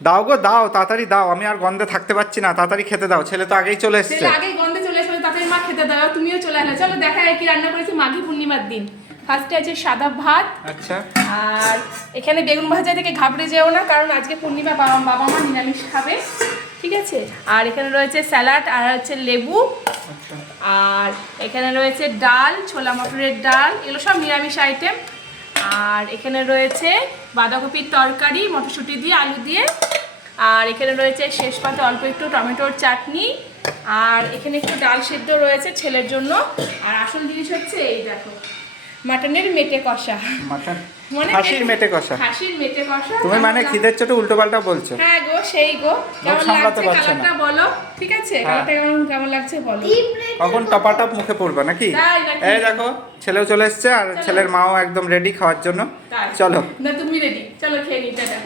দাও গো দাও, তাড়াতাড়ি দাও, আমি আর গন্ধে থাকতে পারছি না, তাড়াতাড়ি খেতে দাও। ছেলে তো আগেই চলে এসেছে। ছেলে আগেই গন্ধে চলে এসেছে, তাড়াতাড়ি মা খেতে দাও। তুমিও চলে আসলে, চলো দেখা কি রান্না করেছি মাঘী পূর্ণিমার দিন। ফার্স্টে আছে সাদা ভাত, আচ্ছা। আর এখানে বেগুন ভাজা থেকে ঘাবড়ে যেও না, কারণ আজকে পূর্ণিমা, বাবা মা নিরামিষ খাবে, ঠিক আছে। আর এখানে রয়েছে স্যালাড, আর হচ্ছে লেবু, আচ্ছা। আর এখানে রয়েছে ডাল, ছোলা মটরের ডাল, এগুলো সব নিরামিষ আইটেম। আর এখানে রয়েছে বাঁধাকপির তরকারি মটরশুঁটি দিয়ে আলু দিয়ে, আর এখানে রয়েছে শেষ পাতে অল্প একটু টমেটোর চাটনি, আর এখানে একটু ডাল সিদ্ধ রয়েছে ছেলের জন্য। আর আসল জিনিস হচ্ছে এই দেখো, মাটনের মেটে কষা। মাটন মানে খাসির মেটে কষা? খাসির মেটে কষা। তুমি মানে খিদের চোটে উল্টো পাল্টা বলছো? হ্যাঁ গো, সেই গো। কেমন সামলাতে লাগছে পারছে না। কালারটা বলো, ঠিক আছে? কালারটা কেমন লাগছে বলো। কখন টপাটপ মুখে পড়বে নাকি? তাই নাকি? এই দেখো ছেলেও চলে এসেছে, আর ছেলের মাও একদম রেডি খাওয়ার জন্য। তাই। চলো না তুমি রেডি, চলো খেয়ে নি, টাটা।